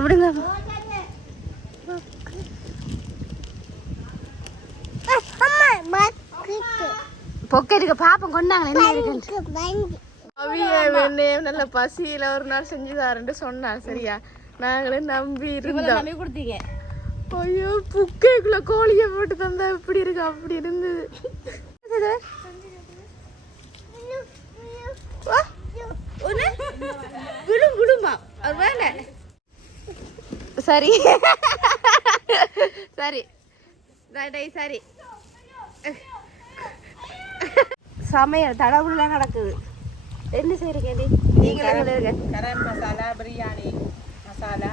விடுங்க. பொக்கெட்டுக்கு பாப்பம் கொண்டாங்க என்ன இருக்கு. நல்ல பசியில ஒரு நாள் செஞ்சுதாருன்னு சொன்னா. சரியா நாங்களே நம்பி இருந்தோம். கொடுத்தீங்க. ஐயோ புக்கைக்குள்ள கோழியை போட்டு தந்தா இப்படி இருக்கு. அப்படி இருந்தது. சரி சரி சரி சமையல் தடவுல நடக்குது. என்ன செய்றீங்க நீங்களே? கரம் மசாலா, பிரியாணி மசாலா,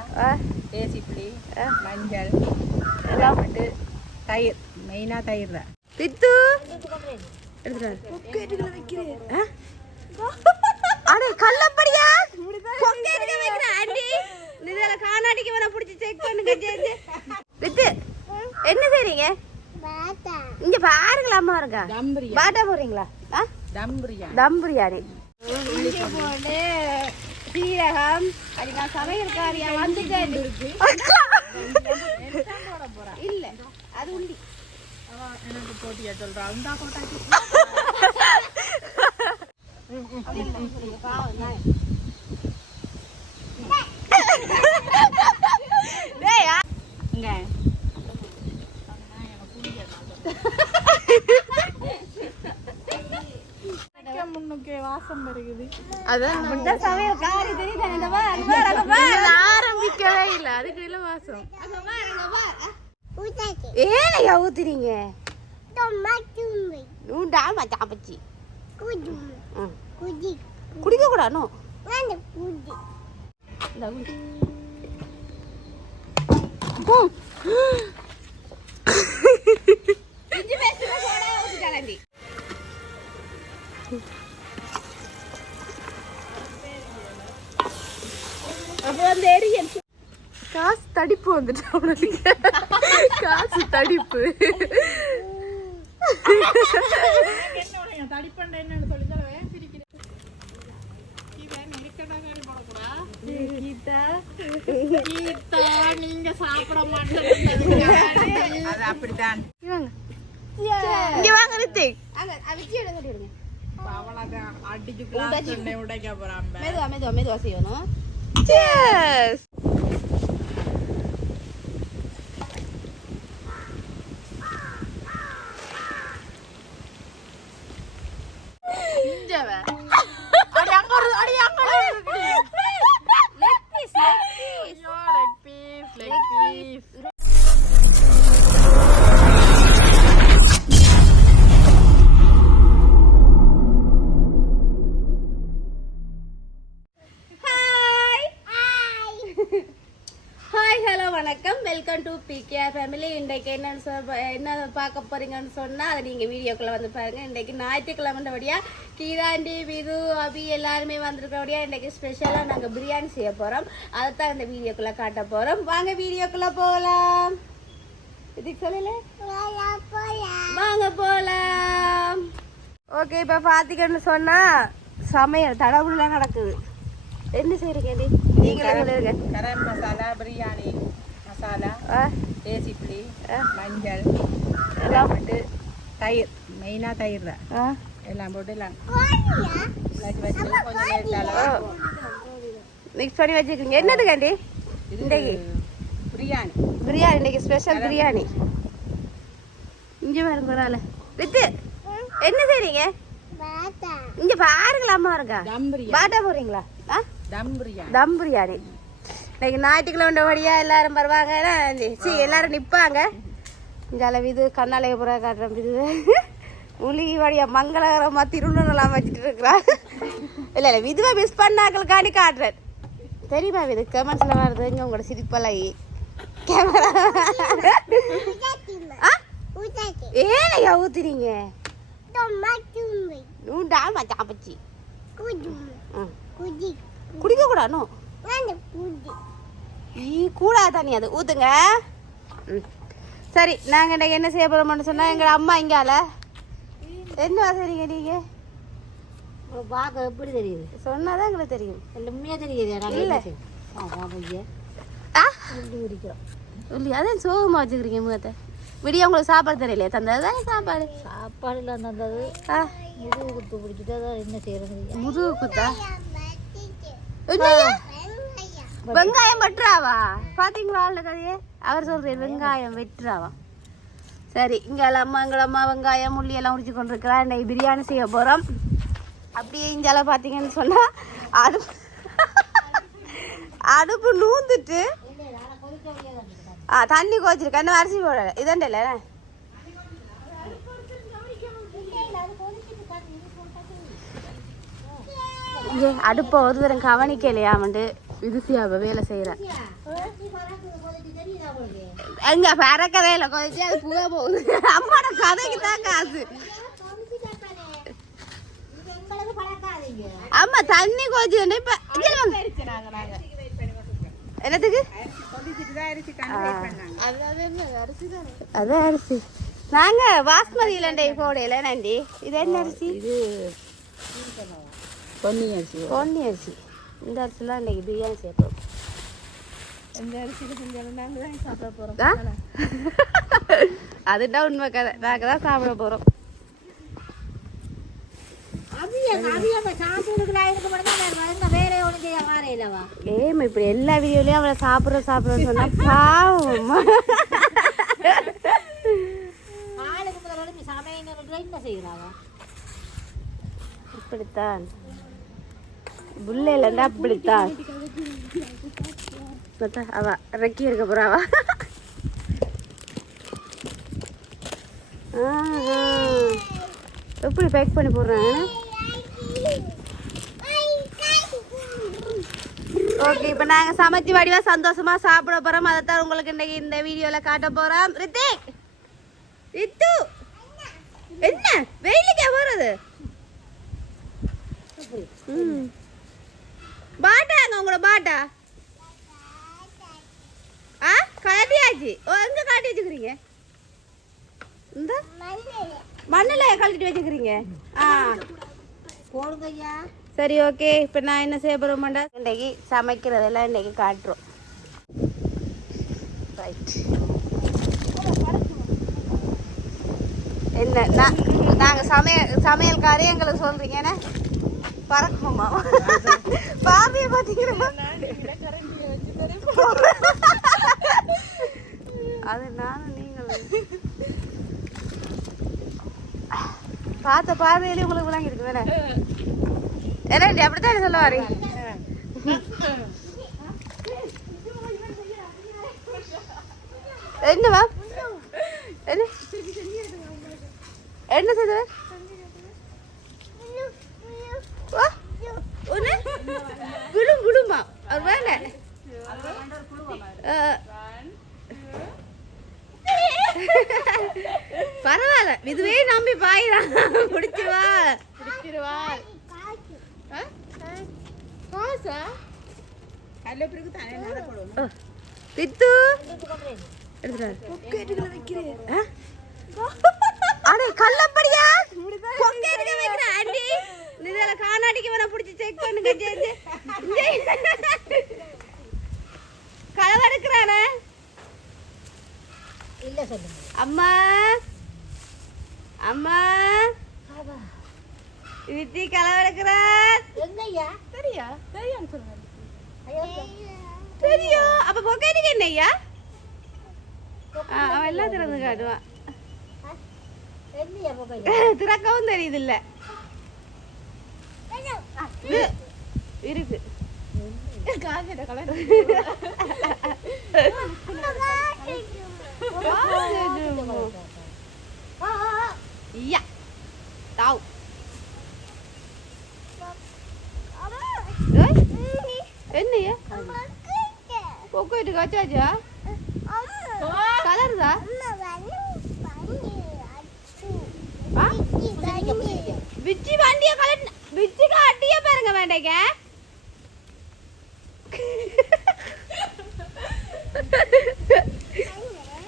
தேசி புளி, மஞ்சள் எல்லாம் போட்டு தயிர். மெயினா தயிர் தான். பித்து கல்லப்படியா காணாடிக்கு வேணா புடிச்சு செக் பண்ணுங்க. வித்து என்ன செய்றீங்க? இங்க பாருங்களா அம்மா இருக்கா பாட்டா போறீங்களா? தம் பிரியாணி போட்டு சீரகம் அதுக்கா சமையல்காரியா வந்துட்டேன். இல்ல அது உண்டி எனக்கு போட்டியா சொல்றா. ஆரம்பிக்கவே இல்ல. அதுக்கு இல்ல வாசம் ஏனையா ஊத்துறீங்க? குடிக்க கூடாது. காசு தடிப்பு வந்துட்டு அவனுக்கு. காசு தடிப்பு நீங்க சாப்பிட மாட்டேன். அப்படித்தான். இங்க வாங்க ரித்திக். மெதுவா செய்யணும். Welcome to PKR family. இன்றைக்கு என்ன பார்க்க போறீங்கன்னு சொன்னால் அதை நீங்கள் வீடியோக்குள்ளே வந்து பாருங்கள். இன்றைக்கு ஞாயிற்றுக்கிழமைன்றபடியா கீதாண்டி விது அபி எல்லாருமே வந்திருக்கிறபடியா இன்றைக்கு ஸ்பெஷலாக நாங்கள் பிரியாணி செய்ய போகிறோம். அதைத்தான் இந்த வீடியோக்குள்ளே காட்ட போகிறோம். வாங்க வீடியோக்குள்ளே போகலாம். இதுக்கு சொல்லல வாங்க போகலாம். ஓகே இப்போ பார்த்தீங்கன்னு சொன்னால் சமையல் தடவுல நடக்குது. என்ன செய்றீங்க நீங்களே சொல்லுங்க. கரம் மசாலா, பிரியாணி மசாலா, தேசி புளி, மஞ்சள் எல்லாம் போட்டு தயிர். மெயினா தயிர் தான். எல்லாம் போட்டு எல்லாம் வச்சு கொஞ்சம் மிக்ஸ் பண்ணி வச்சுக்கோங்க. என்னதுக்காண்டி இன்றைக்கு பிரியாணி? பிரியாணி இன்னைக்கு ஸ்பெஷல் பிரியாணி. இங்கே பாருங்க ஒரு ஆள் வித்து என்ன செய்றீங்க? இங்க பாருங்களா அம்மா இருக்கா பாட்டா போறீங்களா? தம் பிரியாணி. இன்னைக்கு ஞாயிற்றுக்கிழமை வழியா எல்லாரும் வருவாங்க. எல்லாரும் நிப்பாங்க. இந்த அளவு கண்ணாலய புறா காட்டுறோம். இது உலி வழியா மங்களகரமா திருநெல்லாம் வச்சுட்டு இருக்கிறான். இல்ல இல்ல விதுவை மிஸ் பண்ணாக்களுக்காண்டி காட்டுறேன். தெரியுமா இது கமெண்ட்ஸ்ல வருது. இங்க உங்களோட சிரிப்பலாகி கேமரா ஏனையா ஊத்துறீங்க? சாப்பச்சி குடிக்க கூடாது. கூடாதானே அது ஊத்துங்க. சரி நாங்க இன்னைக்கு என்ன செய்ய போறோம்னு சொன்னா எங்க அம்மா இங்கால என்ன செய்றீங்க நீங்க? பார்க்க எப்படி தெரியுது? சொன்னாதான் எங்களுக்கு தெரியும். உண்மையா தெரியுது. உள்ளி அதான் சோகமாக வச்சுக்கிறீங்க முகத்தை விடிய உங்களுக்கு சாப்பாடு தெரியலையா தந்தது தானே சாப்பாடு சாப்பாடுலாம் தந்தது முதுகு குத்து பிடிச்சிட்டு அதான் என்ன செய்யறது முதுகு குத்தா வெங்காயம் வெட்டுறாவா பாத்தீங்களா ஆளுல கதையே அவர் சொல்றேன் வெங்காயம் வெட்டுறாவா சரி இங்கே அம்மா எங்கள் அம்மா வெங்காயம் உள்ளி எல்லாம் உரிச்சு கொண்டு இருக்கிறா இன்னைக்கு பிரியாணி செய்ய போகிறோம் அப்படியே இஞ்சால பார்த்தீங்கன்னு சொன்னால் அடுப்பு நூந்துட்டு தண்ணி கோச்சிருக்கேன் இன்னும் அரிசி போட இதாண்ட இல்லை அடுப்பை ஒரு தரம் கவனிக்கலையா வந்து விதுசியாவை வேலை செய்கிறேன் எங்க பறக்கவே கொதிச்சு அது புகை போகுது அம்மாட கதைக்கு தான் காசு அம்மா தண்ணி கோச்சு இப்ப என்னத்துக்கு அதான் அரிசி நாங்க பாஸ்மதி இல்லண்டே போடையில நண்டி இது என்ன அரிசி இது பொன்னி அரிசி பொன்னி அரிசி இந்த அரிசிலாம் இன்னைக்கு பிரியாணி சேர்ப்போம் அதுதான் உண்மை கதை நாங்க தான் சாப்பிட போறோம் ஏமா இப்படி எல்லா வீடியோலயும் அவளை சாப்பிடுறோம் சொன்னா பாவம் இப்படித்தான் புள்ளைலண்டா அப்படித்தான் அவ ரெக்கி இருக்க போறாவா எப்படி பேக் பண்ணி போடுறேன் ஓகே இப்போ நாங்கள் சமைச்சு வடிவா சந்தோஷமா சாப்பிட போறோம் அதைத்தான் உங்களுக்கு இன்னைக்கு இந்த வீடியோல காட்ட போறோம் ரித்திக் ரித்து என்ன வெயிலுக்கே போறது பாட்டாங்க உங்களோட பாட்டா கழட்டியாச்சு எங்க காட்டி வச்சுக்கிறீங்க இந்த மண்ணில் கழட்டிட்டு வச்சுக்கிறீங்க போடுங்க ஐயா சரி ஓகே இப்போ நான் என்ன செய்ய போகிறோம்டா இன்றைக்கி சமைக்கிறதெல்லாம் இன்றைக்கி காட்டுறோம் ரைட் என்ன நாங்கள் சமையல்காரே எங்களுக்கு சொல்கிறீங்கன்னு பறக்குமா பாபியை பார்த்தீங்கன்னா அது நானும் நீங்களும் பார்த்த பார்வையிலே உங்களுக்கு விளங்கி இருக்கு வேணே என்ன அப்படித்தான் சொல்ல வாரி என்னவா என்ன என்ன செய்த விடும் விடுமா அது வேண்டாம் பரவாயில்ல இதுவே நம்பி பாயிதான் பிடிச்சிருவா பித்து அடே கள்ளப்படியா ஆண்டி இதுல காணாடிக்கு வேணா பிடிச்சி செக் பண்ணுங்க களவா இருக்கிறானே இல்ல சொல்லுங்க அம்மா அம்மா வித்தி களவெடுக்கிறார் எங்கய்யா தெரியும் சொல்லுங்க தெரியும் அப்ப பொக்கேட்டுக்கு என்னய்யா அவன் எல்லாம் திறந்து காட்டுவான் திறக்கவும் தெரியுது இல்ல இருக்கு என்னையா பொக்கேட்டு காச்சாச்சா கலருதா விச்சி வண்டிய கலட் விச்சிக்கு அட்டிய பாருங்க வேண்டேங்க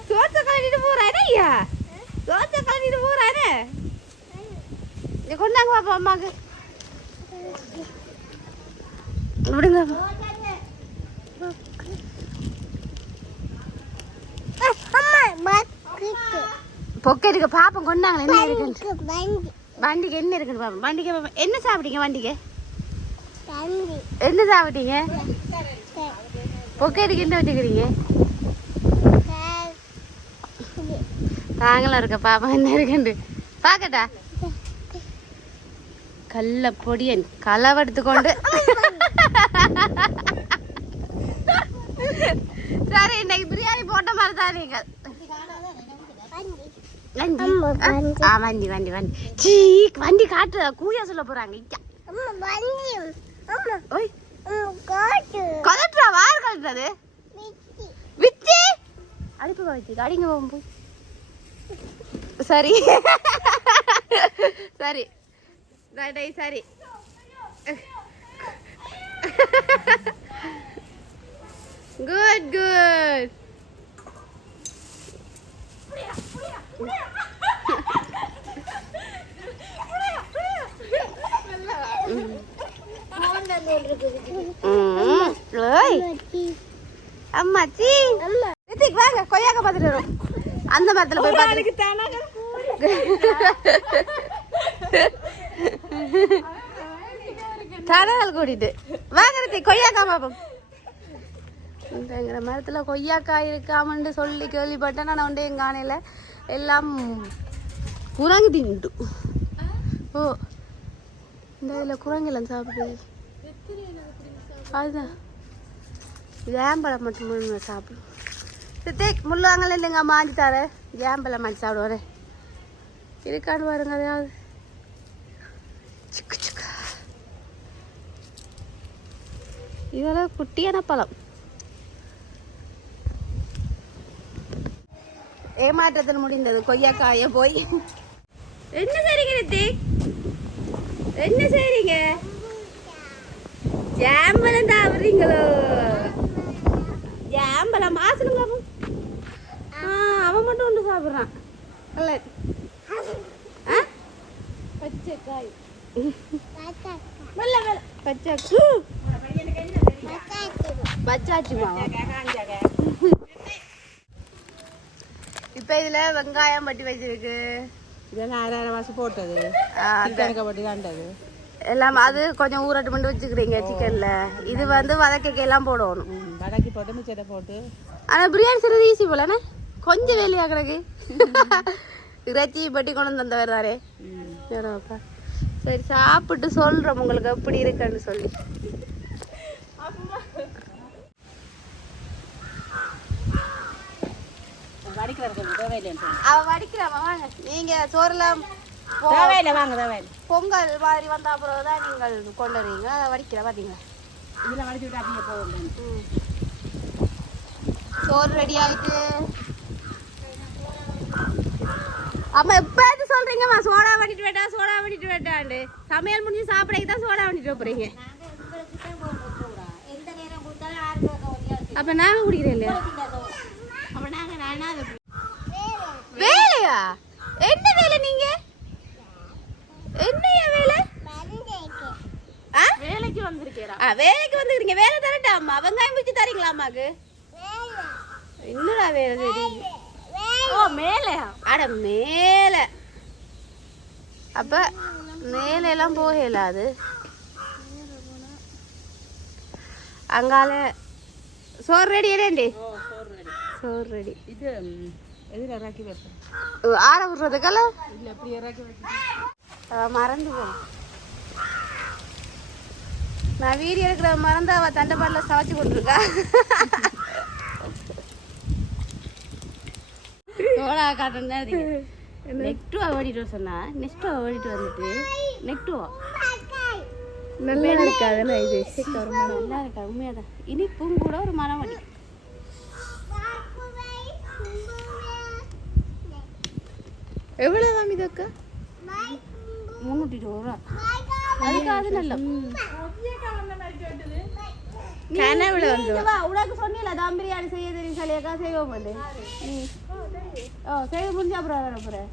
சோத்த கலட்டிட்டு போறானே ஐயா சோத்த கலட்டிட்டு போறானே இங்க கொண்டாங்க பாப்பா அம்மாக்கு விடுங்க பொக்கெட்டுக்கு பாப்போம் கொண்டாங்களே என்ன இருக்குன்னு. வண்டிக்கு என்ன இருக்குன்னு பாப்போம். வண்டிக்கு என்ன சாப்பிட்டீங்க? வண்டிக்கு என்ன சாப்பிட்டீங்க? பொக்கெட்டுக்கு என்ன வச்சுக்கிறீங்க? தாங்கலாம் இருக்க பாப்போம் என்ன இருக்குன்னு பாக்கட்டா. கல்ல பொடியன் களவெடுத்துக்கொண்டு சரி இன்னைக்கு பிரியாணி போட்ட மாதிரி தான் நீங்கள். வண்டி வண்டி வண்டி சீ வண்டி காட்டு கூயா சொல்ல போறாங்க. கலட்டுறா வார் கலட்டுறது விச்சி அடிப்பு வச்சு அடிங்க போகும்போ. சரி சரி சரி குட் குட். அம்மாச்சி வாங்க கொய்யாக்க பார்த்துட்டு வரும். அந்த மரத்துல போய் தடல் கூட்டிட்டு வாங்க கொய்யாக்கா பாப்போம். எங்கிற மரத்துல கொய்யாக்காய் இருக்காமன்னு சொல்லி கேள்விப்பட்டேன். நான் ஒன்றே எங்க ஆணையில எல்லாம் குரங்கு தின்னுட்டு. ஓ இந்த இதில் குரங்கெல்லாம் சாப்பிடுது. அதுதான் ஜாம்பழம் மட்டும் சாப்பிடும். சித்தேக் முள்ளாங்கல இல்லைங்க மாஞ்சி தர ஜாம்பழம் மாஞ்சி சாப்பிடுவாரு. இருக்கான்னு பாருங்க அதையாவது. இதெல்லாம் குட்டியான பழம். ஏமாற்றத்தில் முடிந்தது கொய்யாக்காய போய். என்ன செய்றீங்க ரித்திக்? என்ன செய்றீங்க? ஜாம்பழம் சாப்பிட்றீங்களோ? ஜாம்பழம் மாசனுங்க. அவன் மட்டும் ஒன்று சாப்பிட்றான். பச்சைக்காய் பச்சாச்சு மாவா. இப்போ இதில் வெங்காயம் பட்டி வச்சிருக்கு. இதெல்லாம் அரை மாதம் போட்டது பட்டி காண்டது எல்லாம். அது கொஞ்சம் ஊரட்டு பண்ணி வச்சுக்கிறீங்க சிக்கன்ல. இது வந்து வதக்கைக்கெல்லாம் போடணும். வதக்கி போட்டு மிச்சத்தை போட்டு. ஆனால் பிரியாணி செய்கிறது ஈஸி போலண்ணே. கொஞ்சம் வேலையாக கிடக்கு. இறைச்சி பட்டி கொண்டு வந்தவர் தாரே. சரி சாப்பிட்டு சொல்கிறோம் உங்களுக்கு எப்படி இருக்குன்னு சொல்லி. அவ வடிக்கிறாமா வாங்க. நீங்க சோறுலாம் பொங்கல் மாதிரி வந்த அப்புறம் தான் நீங்கள் கொண்டு வருவீங்க. அதை வடிக்கிற பாத்தீங்களா? சோறு ரெடி ஆயிட்டு. அம்மா எப்பயாவது சொல்றீங்கம்மா சோடா வடிட்டு வேட்டா சோடா வடிட்டு வேட்டாண்டு. சமையல் முடிஞ்சு சாப்பிடக்கு தான் சோடா வடிட்டு போறீங்க. அப்ப நாங்க குடிக்கிறேன் இல்லையா? அப்ப நாங்க வேலையா? என்ன வேலை நீங்க? என்னையா வேலை? வேலைக்கு வந்திருக்கீங்க. வேலைக்கு வந்துக்கிறீங்க. வேலை தரட்டா அம்மா? வெங்காயம் பிடிச்சி தரீங்களா அம்மாக்கு? என்னடா வேலை தெரியுங்க? ஓ மேலையா? அட மேல. அப்ப மேல எல்லாம் போகல. அது அங்கால சோறு ரெடி ஏடேண்டி? சோறு ரெடி. இது எதில் இறக்கி வைப்பேன். ஆற விடுறதுக்கெல்லாம் இல்லை எப்படி இறக்கி வைக்க மறந்து போகும். நான் வீடியோ எடுக்கிற மறந்து அவள் தண்டைப்பாட்டில் சமைச்சு கொண்டிருக்கா. சோடா காட்டுன்னு நெக்டுவா ஓடிட்டு சொன்னா நெக்ஸ்டுவா ஓடிட்டு வந்துட்டு நெக்டுவா நல்லா இருக்காது. இது நல்லா இருக்கா? உண்மையாதான். இனிப்பும் கூட ஒரு மனம் அடிக்கும். எவ்வளவு வாமி இதக்கா? 320 ரூபா. அதுக்காக நல்ல கனவுல வந்து உனக்கு சொன்னீல தம் பிரியாணி செய்ய தெரியும் சொல்லியாக்கா செய்வோம் வந்து. ஓ செய்ய முடிஞ்சா அப்புறம் அனுப்புறேன்.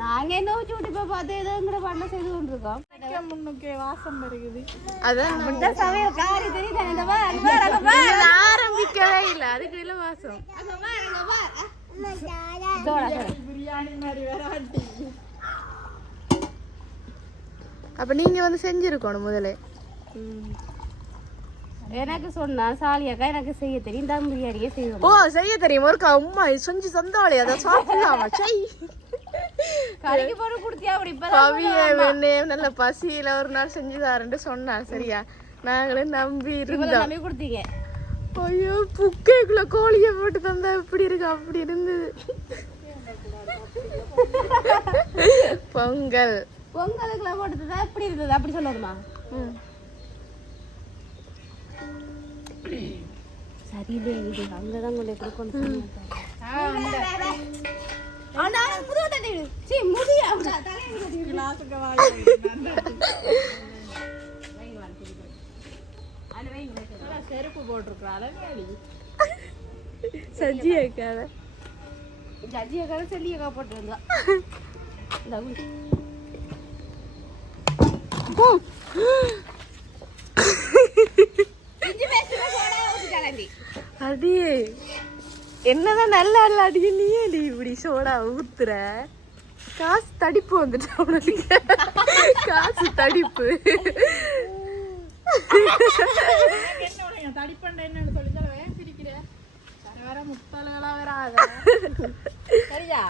நாங்க என்ன வச்சு விட்டு பார்த்து ஏதோங்கிற பண்ண செய்து கொண்டிருக்கோம். முன்னுக்கே வாசம் வருகுது. அதான் சமையல் காரி தெரியுது. ஆரம்பிக்கவே இல்ல அதுக்கு இல்ல வாசம். அங்க வா அங்க வா பிரியாணி மாதிரி வராட்டி அப்ப நீங்க வந்து செஞ்சிருக்கணும் முதல்ல. எனக்கு சொன்னா சாலியாக்கா எனக்கு செய்ய தெரியும் தம் பிரியாணியே செய்வோம். ஓ செய்ய தெரியும். ஒரு அம்மா செஞ்சு தந்தாளே அதை சாப்பிடலாமா? சை கறிக்கு போட்டு குடுத்தியா அப்படி கவியே வெண்ணே நல்ல பசியில ஒரு நாள் செஞ்சு தாரேன்னு சொன்னா. சரியா நாங்களும் நம்பி இருந்தோம். நம்பி கொடுத்தீங்க. ஐயோ புக்கைக்குள்ள கோழிய போட்டு தந்தா எப்படி இருக்கு அப்படி இருந்தது. பொங்கல் பொங்கலுக்குள்ள போட்டு எப்படி இருந்தது அப்படி சொல்லணுமா? சரியில்லை இது அங்கதான் கொண்டு கொடுக்கணும். செருப்பு போட்டிருக்கிறாள் சஜியக்கார ஜஜியக்கார செல்லியக்கா போட்டிருந்தா. அடி என்னதான் நல்லா இல்ல அடி நீ அடி இப்படி சோடா ஊத்துற. காசு தடிப்பு வந்துட்டு அவனுக்கு. காசு தடிப்பு தடிப்பண்ட என்னன்னு சொல்லி ஏன் பிரிக்கிற வர முத்தாளுகளா வராத. சரியா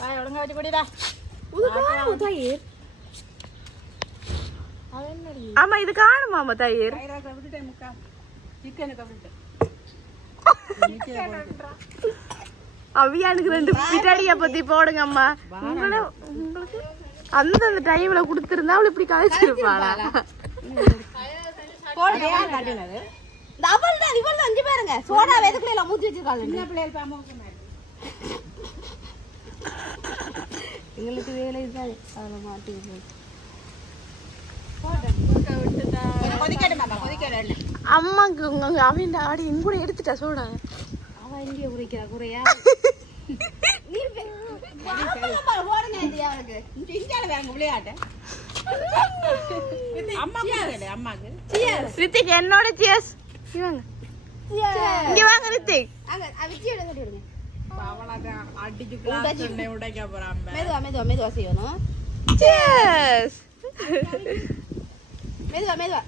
வாய் ஒழுங்கா வச்சு படிடா. ஆமா இது காணுமாமா தயிர். விட்டுட்டேன் முக்கா சிக்கனுக்கு விட்டு அவியானுக்கு 2 பிட்டாடிய பத்தி போடுங்க அம்மா. உங்களுக்கு அந்த டைம்ல குடுத்திருந்தா அவளை இப்படி கழிச்சிருப்பாளா? எங்களுக்கு வேலை தான் அதை மாட்டி அம்மாக்கு அவன் ஆடி எங்கூட எடுத்துட்டா சோடா. அவன் இங்கே குறைக்கிறா குறையா ரித்திக் என்னோட சியர்ஸ். இவங்க இங்க வாங்க ரித்திக். உடைக்க போறான். மெதுவா மெதுவா மெதுவா செய்யணும். சியர்ஸ். மெதுவா மெதுவா.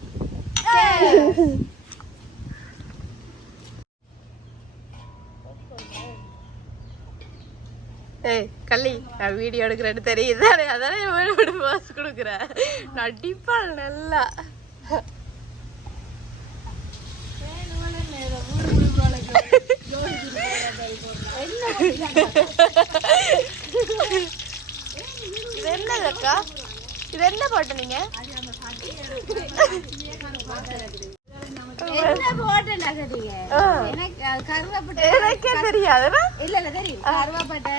ஏய் கள்ளி நான் வீடியோ எடுக்கிறேன்னு தெரியுது. அதானே பாஸ் கொடுக்குறேன். நடிப்பாள் நல்லா. இது என்னக்கா? இது என்ன போட்ட நீங்க? எனக்கே தெரியாது. இல்ல இல்ல தெரியும் கருவாப்பட்டை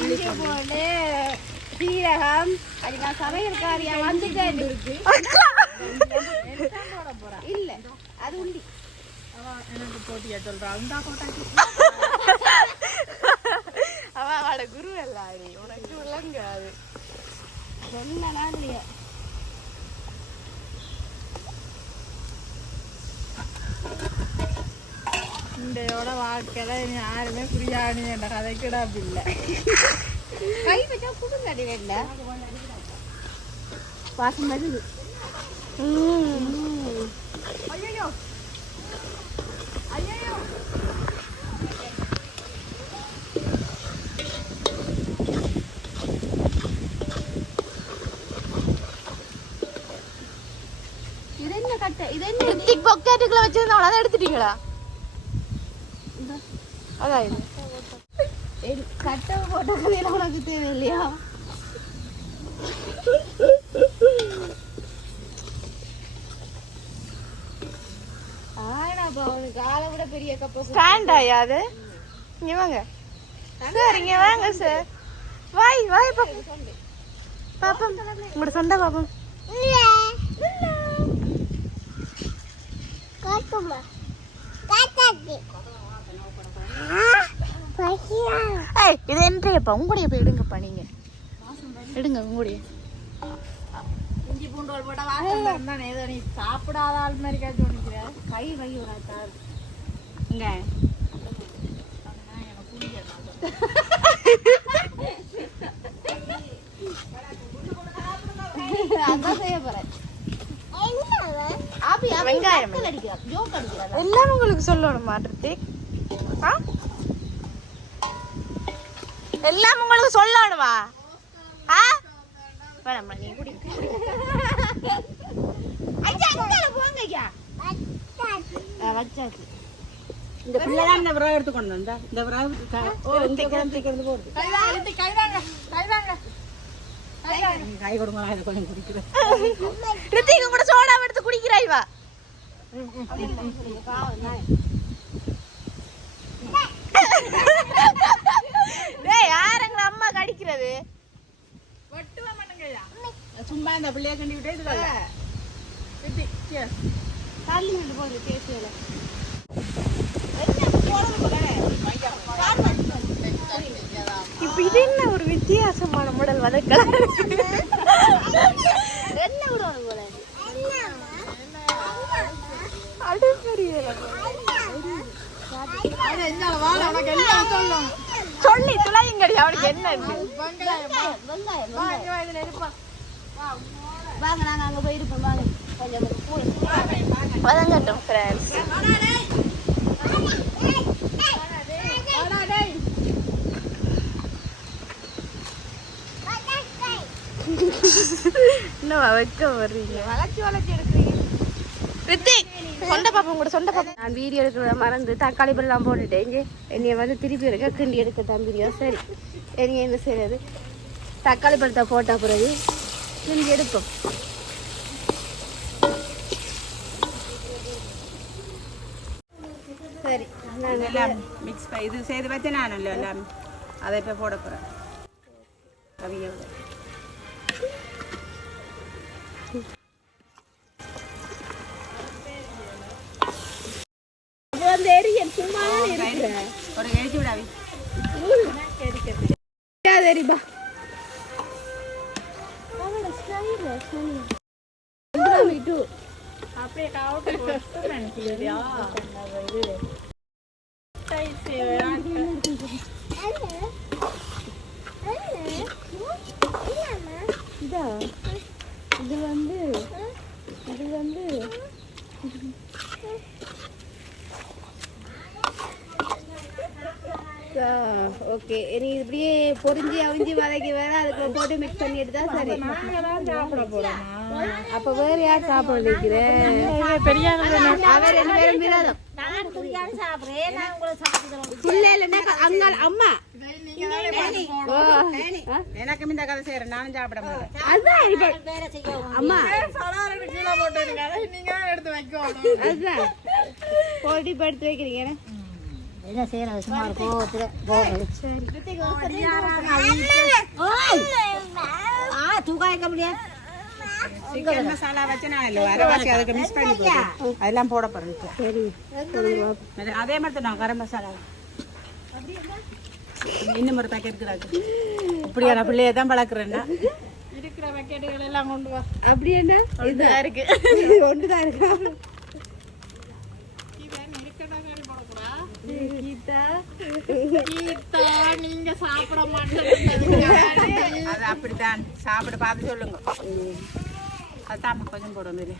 இஞ்சி பூண்டு சீரகம் அது நான் சமையல்காரியா வந்துட்டேன் இருக்கு. இல்ல அது உண்டி எனக்கு போட்டியா சொல்றான். அவளோட குரு எல்லாரி உனக்கு விளங்காது. சொன்னா இல்லையா இண்டையோட வாழ்க்கையில யாருமே பிரியாணி என்ற கதை கிடாப்பில்லை. கை வச்சா புதுங்க அடி வேண்டாம் பாசம் வருது. ஐயோ ஐயோ இது என்ன கட்டை? இது என்ன ரித்திக் பாக்கெட்டுக்குள்ள வச்சிருந்தா அதை எடுத்துட்டீங்களா? அதான் இது கட்டை போட்ட கதையில உனக்கு தேவையில்லையா? ஆனாப்பா அவனுக்கு ஆளை விட பெரிய கப்பை ஸ்டாண்ட் ஆயாது. இங்க வாங்க சார், இங்க வாங்க சார். வாய் வாய் பாப்போம் பாப்போம் உங்களோட சொந்த பாப்போம். இது என்றையப்பா உங்களுடைய போய் எடுங்கப்பா. நீங்க எடுங்க உங்களுடைய இஞ்சி பூண்டு கோல் போட்டா வாசம் இருந்தா ஏதோ நீ சாப்பிடாத ஆள் மாதிரி காய்ச்சி ஒழிக்கிற கை வை ஒரு ஆத்தார் இங்க அதான் செய்ய போறேன் ஆபி வெங்காயம் அடிக்கிறார் ஜோக் அடிக்கிறார் எல்லாம் உங்களுக்கு சொல்லணும் மாற்றத்தை எல்லாம் உங்களுக்கு சொல்லணுமா வேணாம்மா நீ குடி போங்க ஐயா வச்சாச்சு இந்த பிள்ளைதான் இந்த விரவ எடுத்துக்கொண்டு வந்தா இந்த விரவ கிடந்து போடுது கை கொடுங்க இதை கொஞ்சம் குடிக்கிறேன் ரித்திக்கு கூட சோடா எடுத்து குடிக்கிறாய் வா டேய் யாரங்க அம்மா கடிக்கிறது சும்மா இந்த பிள்ளைய கண்டி விட்டே இது தள்ளி விட்டு போகுது பேசுவேல இப்ப இது என்ன ஒரு வித்தியாசமான முடல் வதக்கலாம் என்ன விடுவானு போல சொல்லி துளையுங்கடி அவனுக்கு என்ன வாங்க நாங்க அங்க போய் இருப்போம் வாங்க கொஞ்சம் வதங்கட்டும் ஃப்ரெண்ட்ஸ் இன்னும் வைக்க வர்றீங்க வளைச்சி எடுக்கிறீங்க ரித்திக் சொண்ட பாப்போம் கூட சொண்ட பாப்போம் நான் வீடியோ எடுக்கிறத மறந்து தக்காளி பழம் போட்டுட்டேன் இங்கே என்னைய வந்து திருப்பி எடுக்க கிண்டி எடுக்கத்தான் வீடியோ சரி என்னைய என்ன செய்யறது தக்காளி பழத்தை போட்ட பிறகு கிண்டி எடுப்போம் சரி எல்லாம் மிக்ஸ் இது செய்து வச்சு நான் எல்லாம் அதை இப்போ போட போகிறேன் கவியோட ஒரு கழிச்சு விடாவி தெரியுமா அப்படியே காவட்டு இதா இது வந்து ஓகே நீ இப்படியே பொரிஞ்சு அவிஞ்சு வதக்கி வேற அதுக்கு போட்டு மிக்ஸ் பண்ணி எடுத்தா சரி சாப்பிட போறோம் அப்ப வேற யார் சாப்பிட நிக்கிறேன் பெரிய அவ ரெண்டு பேரும் விரோதம் புள்ள இல்லைன்னா அங்க அம்மா எனக்கும் இந்த கதை செய்யறேன் நானும் சாப்பிட மாட்டேன் அதான் இப்ப அம்மா கீழே போட்டு நீங்க எடுத்து வைக்கணும் அதுதான் போட்டு இப்ப எடுத்து வைக்கிறீங்க என்ன செய்யறது சும்மா கோவத்துல தூக்கா வைக்க முடியாது சிக்கன் மசாலா வச்சு நான் இல்லை வரவாசி அதுக்கு மிக்ஸ் பண்ணி போட்டு அதெல்லாம் போட போறேன் சரி அதே மாதிரி நான் கரம் மசாலா இன்னும் ஒரு பேக்கெட் இருக்கிறாங்க இப்படியான பிள்ளைய தான் பழக்கிறேன்னா இருக்கிற பேக்கெட்டுகள் எல்லாம் கொண்டு வா அப்படி என்ன இதுதான் இருக்கு ஒன்றுதான் இருக்கா கீதா நீங்க சாப்பிட மாட்டேன் அது அப்படித்தான் சாப்பிட பார்த்து சொல்லுங்க அதான் கொஞ்சம் போடணும்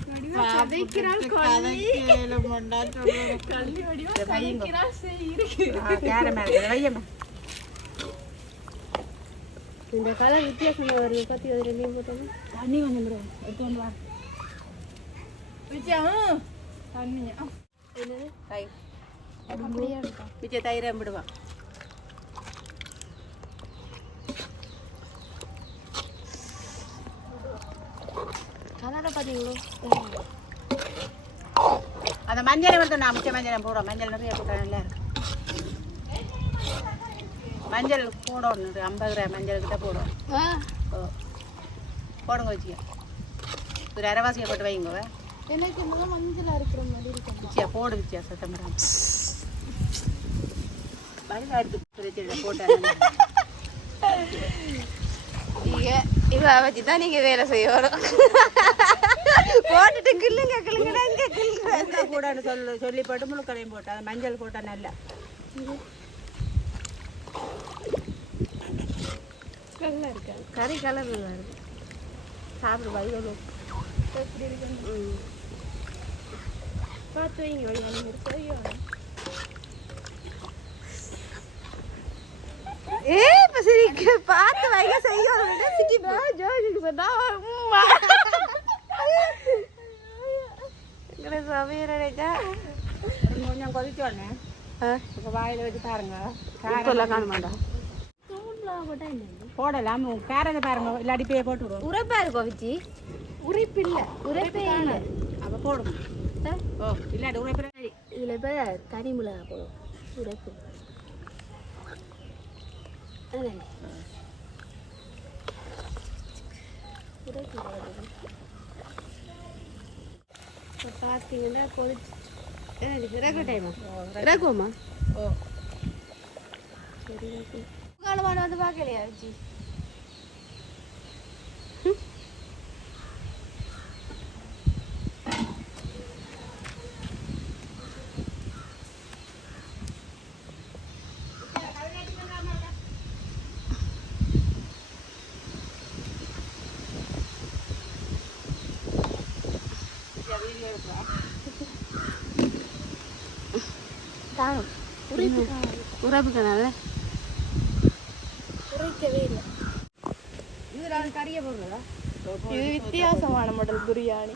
வையம்மா இந்த கலர் வித்தியாசமா வருது பத்தி அது ரெண்டையும் போட்டோம் தண்ணி கொஞ்சம் விடுவோம் எடுத்து கொண்டு வா தண்ணியா என்னது தயிர் அப்படியே இருக்கும் மிச்ச தயிரை விடுவான் கலரை பார்த்தீங்களோ அந்த மஞ்சளை வந்து நான் மிச்ச மஞ்சளை போடுவோம் மஞ்சள் நிறைய போட்டா நல்லா இருக்கு மஞ்சள் போடணும் 50 கிராம் மஞ்சள் கிட்ட போடுவோம் போடுங்க வச்சியா ஒரு அரைவாசியை போட்டு வைங்க எனக்கு முதல் மஞ்சளா இருக்கிற மாதிரி இருக்கும் வச்சியா போடு வச்சியா சத்தம் எடுத்து போட்டேன் இவ வச்சு தான் நீங்க வேலை செய்யணும். போட்டுட்டு கிள்ளுங்க கிள்ளுங்கடா இங்க கிள்ளுங்க கூடன்னு சொல்லி போட்டு முழுக்கரையும் போட்டு அது மஞ்சள் போட்டா நல்லா நல்லா இருக்கா கறி கலர் நல்லா இருக்கு. சாப்பிடு வயிறு எப்படி இருக்கு பார்த்து வைங்க வழி சரியா ஏ இப்ப சிரிக்க பார்த்து வைங்க செய்யணும் சிரிப்பா ஜோஜுக்கு சொன்னா எங்களை சமையலா கொஞ்சம் கொதிச்சோடனே இப்போ வாயில் வச்சு பாருங்க இப்பெல்லாம் காண மாட்டோம். போடலாம் கேரளை பாருங்க இல்லாட்டி போய் போட்டு விடுவோம் உரைப்பா இருக்கோ விச்சி உரைப்பு இல்லை உரைப்பே இல்லை. அப்போ போடுங்க ஓ இல்லாட்டி உரைப்பில் இதில் இப்போ தனி மிளகா போடும் உரைப்பு. அதானே உரைப்பு இப்போ பார்த்தீங்கன்னா கொதிச்சு இறக்க டைமா இறக்குவோமா? ஓ காலமான வந்து பார்க்கலையா வச்சு உரைப்புக்கனால உரைக்கவே இல்லை இதில் கறியை போடுறதா? இது வித்தியாசமான மாடல் பிரியாணி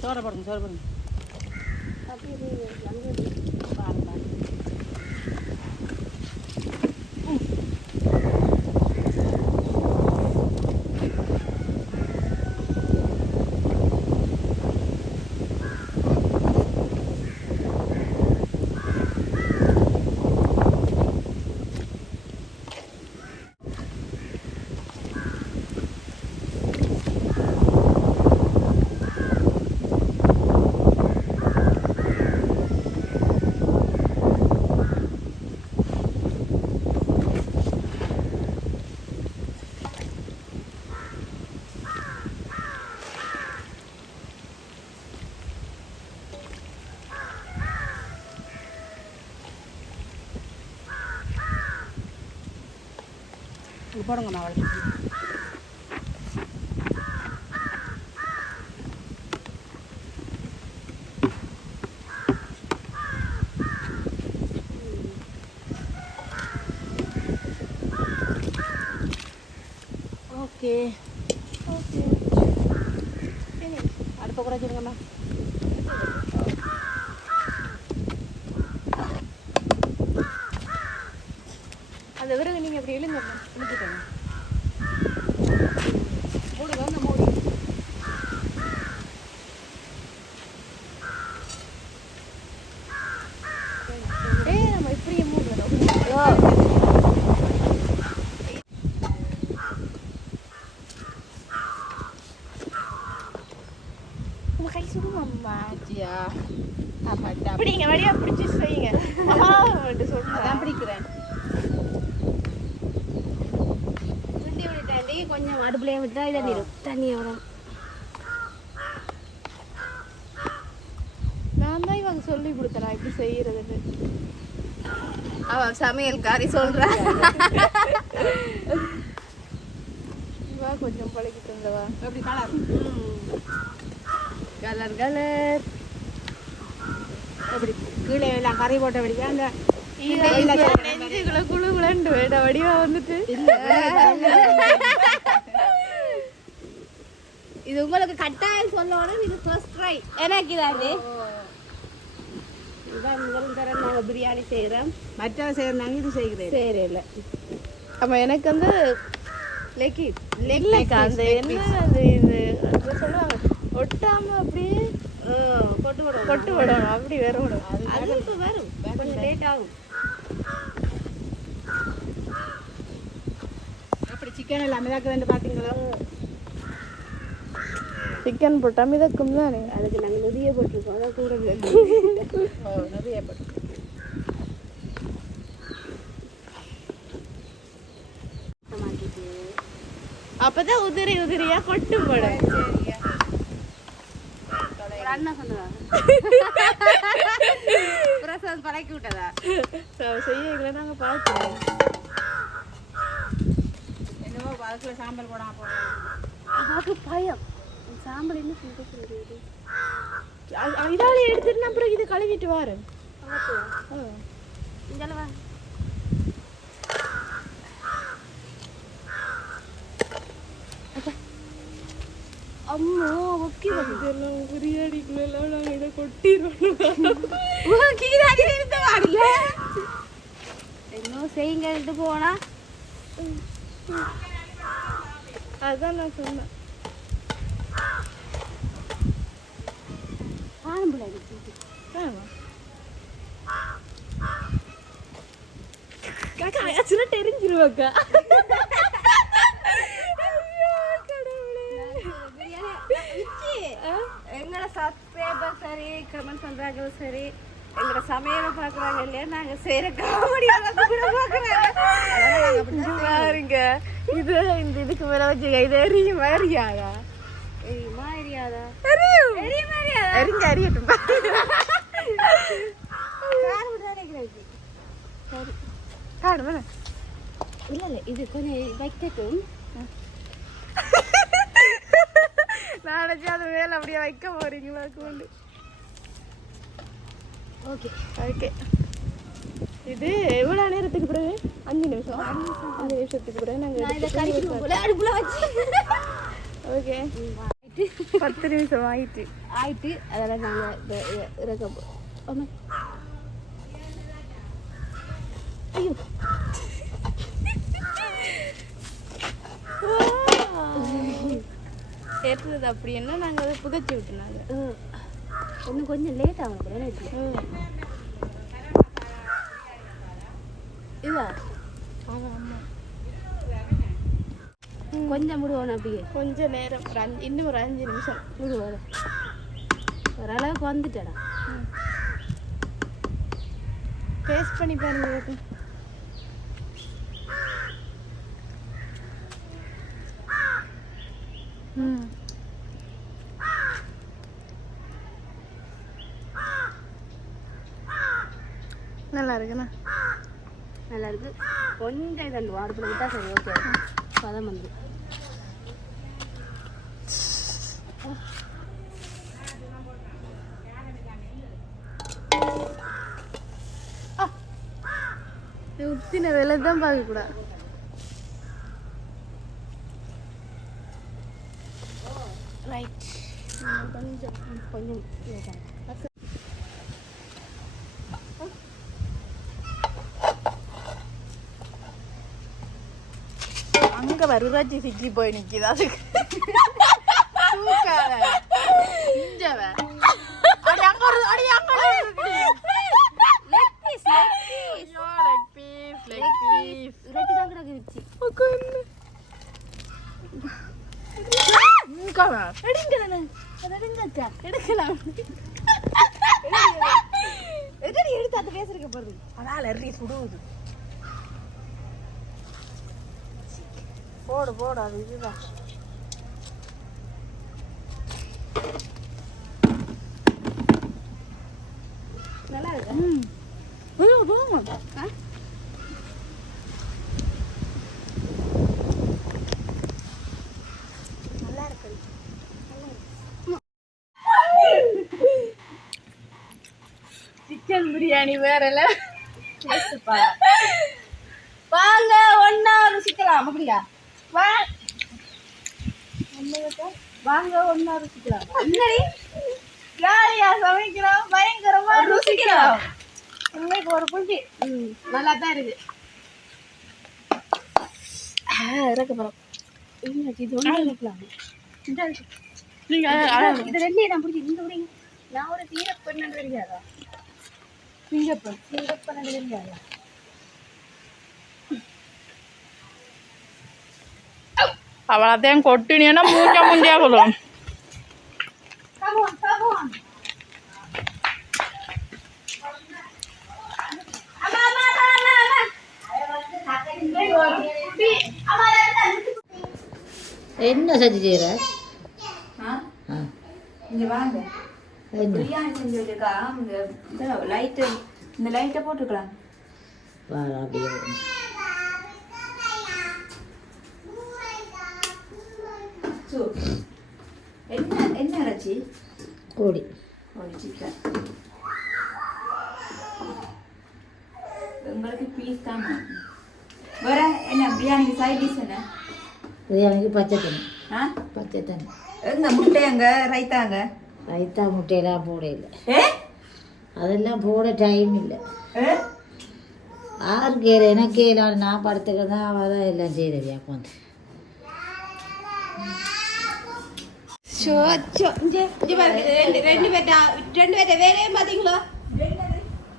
சோறை போடுங்க சோறு போடுங்க பாருங்க போடுங்கம்மா அவளுக்கு ஓகே ஓகே அடுத்த கூட வச்சுருங்கம்மா அந்த விறகு நீங்கள் அப்படி எழுங்க இழுத்துக்கோங்க மூடி வந்து மூடி நம்ம இப்படியே மூடுறோம் உங்க கை சுடுமாம்மா ஆச்சியா பிடிங்க வழியா பிடிச்சி செய்யுங்க அதான் பிடிக்கிறேன் கொஞ்சம் அடுப்புலையே விட்டா இதை நீரும் தண்ணி வரும். நான் தான் இவங்க சொல்லி கொடுத்தேன் இப்படி செய்யறதுன்னு அவன் சமையல்காரி சொல்றேன். வா கொஞ்சம் பழகிட்டு இருந்தவா எப்படி கலர் கலர் கலர் எப்படி கீழே எல்லாம் கறி போட்ட வடிவா அந்த நெஞ்சுக்குள்ள குழு குழண்டு வேட வடிவா வந்துட்டு இது உங்களுக்கு கட்டாயம் சொல்லணும். இது ஃபர்ஸ்ட் ட்ரை எனக்கு இதாது இதான் முதல் தரம் நாங்கள் பிரியாணி செய்கிறோம். மற்ற செய்யறாங்க இது செய்கிறேன் சரி இல்லை ஆமா எனக்கு வந்து லெக் அந்த என்ன அது இது அது சொல்லுவாங்க ஒட்டாம அப்படியே கொட்டு விடணும் அப்படி வேற விடணும் அது இப்போ வரும் கொஞ்சம் லேட் ஆகும். அப்படி சிக்கன் எல்லாம் மிதக்குதுன்னு பார்த்தீங்களா சிக்கன் போட்டா மிதக்கும் தானே அதுக்கு நாங்கள் நிறைய போட்டிருக்கோம். அதான் கூட நிறைய போட்டு அப்பதான் உதிரி உதிரியா கொட்டு போடும். ஒரு அண்ணன் சொன்னதா பிரசாத் பழக்கி விட்டதா செய்ய நாங்க பார்க்கிறோம். என்னவோ அதுக்குள்ள சாம்பல் போடாம போடுறோம். அதாக்கு பயம் சாம்பல் என்ன சொல்றது இதால எடுத்துட்டு அப்புறம் இது கழுவிட்டு வாரு. இங்கெல்லாம் வா. அம்மா ஓகே இதெல்லாம் பிரியாணிக்குள்ளெல்லாம் நாங்க இதை கொட்டிடுவோம். இன்னும் செய்யுங்க போனா அதான் நான் சொன்னேன். காக்கா ஆச்சுன்னா தெரிஞ்சிருவாக்கா. எங்களோட சப்ஸ்கிரைபர் சரி கமெண்ட் பண்றாங்க சரி எங்களோட சமையலை பாக்குறாங்க இல்லையா நாங்க செய்யற காமெடி பாருங்க இது இந்த இதுக்கு மேல வச்சுக்க இது எரியும் எரியாதா மாறியாதா எரிங்க எரியட்டும். காடு இல்ல இல்ல இது கொஞ்சம் வைக்கட்டும். நாளைக்கு அது மேல அப்படியே வைக்க போறீங்களா கொண்டு. ஓகே ஓகே இது எவ்வளவு நேரத்துக்கு பிறகு 5 நிமிஷம் 5 நிமிஷத்துக்கு பிறகு நாங்க அடுப்புல வச்சு ஓகே 10 நிமிஷம் ஆயிட்டு அதெல்லாம் நாங்க இறக்க போறோம். ஐயோ ஏற்றுறது அப்படி என்ன நாங்கள் அதை புதைச்சி விட்டுனாங்க. இன்னும் கொஞ்சம் லேட் ஆகும். இதா ஆமாம் கொஞ்சம் முடுவோம் அப்படியே கொஞ்சம் நேரம் இன்னும் ஒரு 5 நிமிஷம் முடுவோம். ஓரளவுக்கு வந்துட்டடா. டேஸ்ட் பண்ணி பாருங்க. நல்லா இருக்குண்ணா. நல்லா இருக்கு. கொஞ்சம் இதண்டு அடுப்பில் விட்டா சரி. ஓகே பதம் வந்து உத்தின வேலை தான் பார்க்கக்கூடாது. ரைட் கொஞ்சம் கொஞ்சம் அங்க வருராஜி சிக்கி போய் நிக்குது. அதுக்கு தூக்காத இஞ்சவ அடி அங்க ஒரு அடி அங்க லெக் பீஸ் இறக்கி தான் கிடக்குச்சு. உட்கார்ந்து முக்காவா எடுங்கண்ணே எடுங்கச்சா எடுக்கலாம். எதடி எடுத்து அது பேசுறதுக்கு போறது அதால எறி சுடுவது. போடு போடு அது இதுதான். நல்லா இருக்கு. போங்க நல்லா இருக்கு. சிக்கன் பிரியாணி வேறல. வாங்க ஒன்னா ருசிக்கலாம். அப்படியா வாங்க ஒன்னா ருசிக்கலாம். என்னடி ஜாலியா சமைக்கிறோம், பயங்கரமா ருசிக்கலாம். இன்னைக்கு ஒரு புள்ளி நல்லா தான் இருக்கு. இறக்க போறோம். இது ஒண்ணு இருக்கலாம். நீங்க இது ரெண்டையும் நான் பிடிச்சி இந்த விடுங்க. நான் ஒரு தீரப்பெண்ணு தெரியாதா? தீரப்பெண்ணு தெரியாதா? அவ்வளோத்தையும் கொட்டினா மூஞ்சா மூஞ்சியா போதும். Come on, come on. என்ன செஞ்சு செய்கிற? இங்கே வாங்க பிரியாணி செஞ்சு வச்சிருக்கா. இந்த லைட்டு இந்த லைட்டை போட்டுக்கலாம். அப்படியே என்ன என்ன இறைச்சி? கோழி சிக்கன். உங்களுக்கு பீஸ் தான். வேற என்ன பிரியாணிக்கு சைட் டிஷ் என்ன? பிரியாணிக்கு பச்சை தண்ணி. பச்சை தண்ணி. எங்க முட்டை எங்க ரைத்தாங்க? ரைத்தா முட்டையெல்லாம் போட இல்லை. அதெல்லாம் போட டைம் இல்லை. ஆறு கேர எனக்கு எல்லாம் நான் படுத்துக்க தான் அவள் தான் எல்லாம் செய்யறவியா உட்காந்து. ரெண்டு பேர்ட்ட வேலையே பாத்தீங்களா?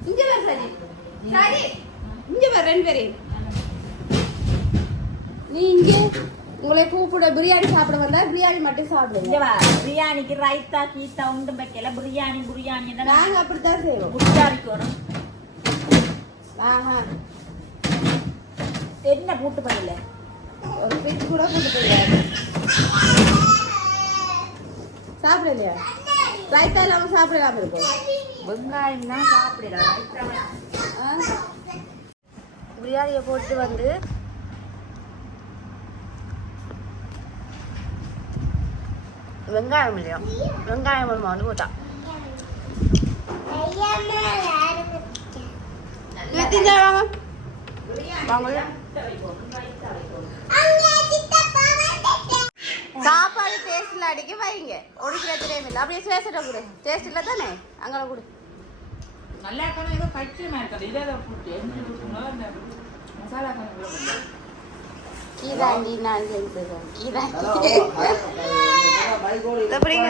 இங்க வர சரி சரி இங்க வர ரெண்டு பேரையும் நீ இங்க உங்களை கூப்பிட பிரியாணி சாப்பிட வந்தா பிரியாணி மட்டும் சாப்பிடுங்க. பிரியாணிக்கு ரைத்தா கீத்தா உண்டு வைக்கல. பிரியாணி பிரியாணி நாங்க அப்படித்தான் செய்வோம். புட்டாரிக்கணும். ஆஹா என்ன கூட்டு பண்ணல? ஒரு பிச்சு கூட கூட்டு போயிடாது. சாப்பிடலையா? ரைத்தா இல்லாம சாப்பிடலாம இருக்கும். வெங்காயம் தான் சாப்பிடலாம். பிரியாணியை போட்டு வந்து வெங்காயம் இல்லையா? வெங்காயம் ஒன்று வந்து போட்டா சாப்பாடு டேஸ்ட்ல அடிக்க வைங்க. ஒடிக்கிற தெரியும் இல்லை. அப்படியே பேசிட்ட கொடு. டேஸ்ட் இல்லை தானே? அங்கே கொடு. நல்லா இருக்கணும். ஏதோ கட்சியமாக இருக்குது. இதை போட்டு மசாலா கொஞ்சம் கீதாண்டி நான் செஞ்சது. கீதாண்டி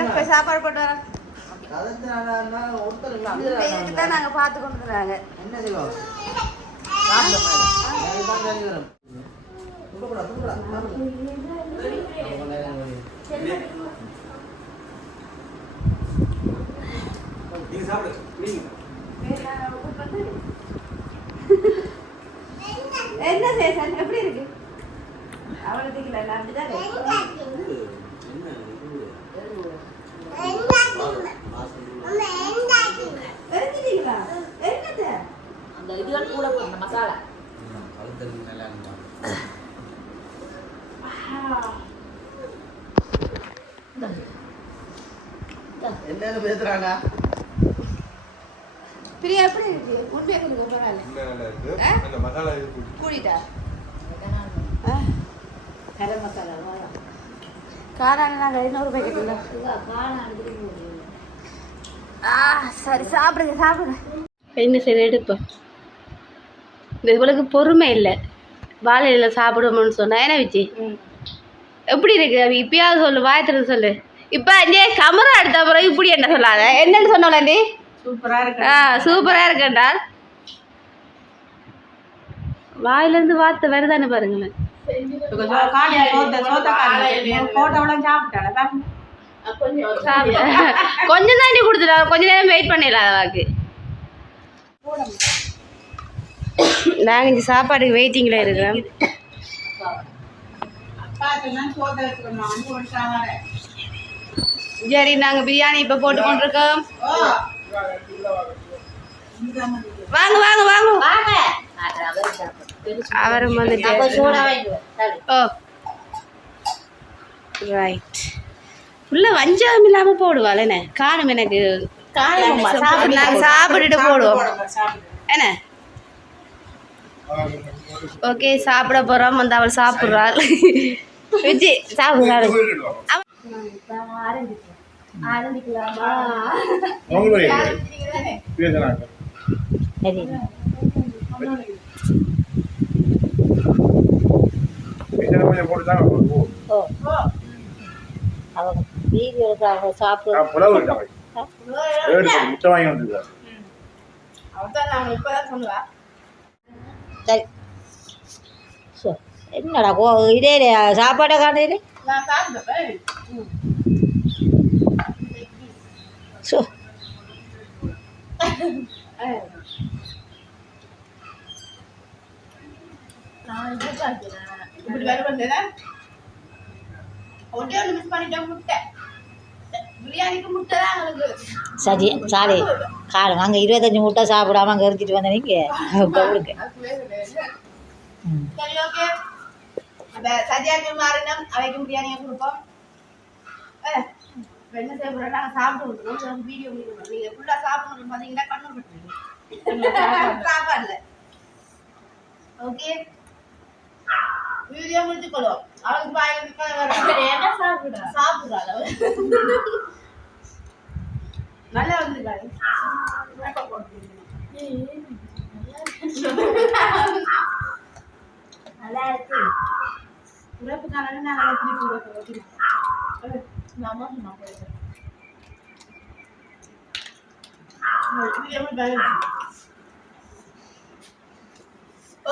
இப்போ சாப்பாடு போட்டு வரேன். இதுக்கு தான் நாங்கள் பார்த்து கொண்டு வராங்க. என்ன செய்வோம்? என்ன சேஷன் எப்படி இருக்கு? அவளுக்கு அப்படிதான் அந்த இதுகள் கூட அந்த மசாலா என்னன்னு பேசுறாங்க? பிரியா எப்படி இருக்கு? உண்மையா கொஞ்சம் பரவாயில்ல. கூடிட்டா கரம் மசாலா காரான நாங்கள் 500 பேக்கெட். சரி சாப்பிடுங்க சாப்பிடுங்க. என்ன சரி எடுப்போம். இந்த இவளுக்கு பொறுமை இல்லை. வாழையில சாப்பிடுவோம்னு சொன்னா என்ன வச்சு எப்படி இருக்கு? அவ இப்பயாவது சொல்லு, வாயத்திற்கு சொல்லு. இப்போ அஞ்சே கமரா எடுத்த பிறகு இப்படி என்ன சொல்லாத. என்னன்னு சொன்னாண்டி? சூப்பரா இருக்கு. சூப்பரா இருக்கேன்டால். வாயிலிருந்து வார்த்தை வருதானே பாருங்களேன். கொஞ்சம் தாண்டி கொடுத்துட்டா. கொஞ்ச நேரம் வெயிட் பண்ணிடலாம். வாக்கு நாங்கள் இந்த சாப்பாடுக்கு வெயிட்டிங்கில் இருக்கிறோம். சரி நாங்கள் பிரியாணி இப்போ போட்டு கொண்டிருக்கோம். வாங்க வாங்க வாங்க. அவரும் வந்துட்டு ஓ ரைட். உள்ள வஞ்சகம் இல்லாமல் போடுவாள். காணும் எனக்கு நாங்கள் சாப்பிட்டுட்டு போடுவோம் என்ன. ஓகே சாப்பிட போகிறோம். வந்து அவள் சாப்பிட்றாள். விஜி சாப்பிட்றாள். ஆரம்பிக்கலாமா? அவங்க வீடியோக்காக சாப்பிட சரி. என்னடா இதே சாப்பாடை காணே. ஸோ ஒன்றே ஒன்று மிஸ் பண்ணிட்டோம், முட்டை. பிரியாணிக்கு முட்டை தான் எங்களுக்கு. சரி சாரி காலம் அங்கே 25 முட்டை சாப்பிடாம அங்கே எரிச்சிட்டு வந்த நீங்கள் கவுளுக்கு. சரி ஓகே, அப்போ சஜியாக்கு மாறினோம், அவைக்கும் பிரியாணியை கொடுப்போம். என்ன செய்ய போகிறோம், நாங்கள் சாப்பிட்டு விட்டுருவோம். வீடியோ முடிக்கணும், நீங்கள் ஃபுல்லாக சாப்பிடணும் பார்த்தீங்கன்னா கண்ணு விட்டுருங்க சாப்பாடுல. ஓகே, வீடியோ முடிச்சுக்கொள்வோம். அவளுக்கு சாப்பிடுறாள் நல்லா வந்துருக்காரு. நல்லா இருக்கு. உறப்பு காரணம் நாங்கள் திருப்பி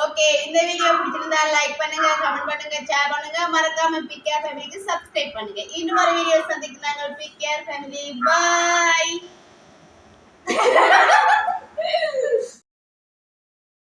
ஓகே, இந்த வீடியோ பிடிச்சிருந்தா லைக் பண்ணுங்க, கமெண்ட் பண்ணுங்க, ஷேர் பண்ணுங்க, மறக்காம பிகேஆர் ஃபேமிலிக்கு சப்ஸ்கிரைப் பண்ணுங்க. இன்னும் ஒரு வீடியோ சந்திக்கிறாங்க. பிகேஆர் ஃபேமிலி பாய்.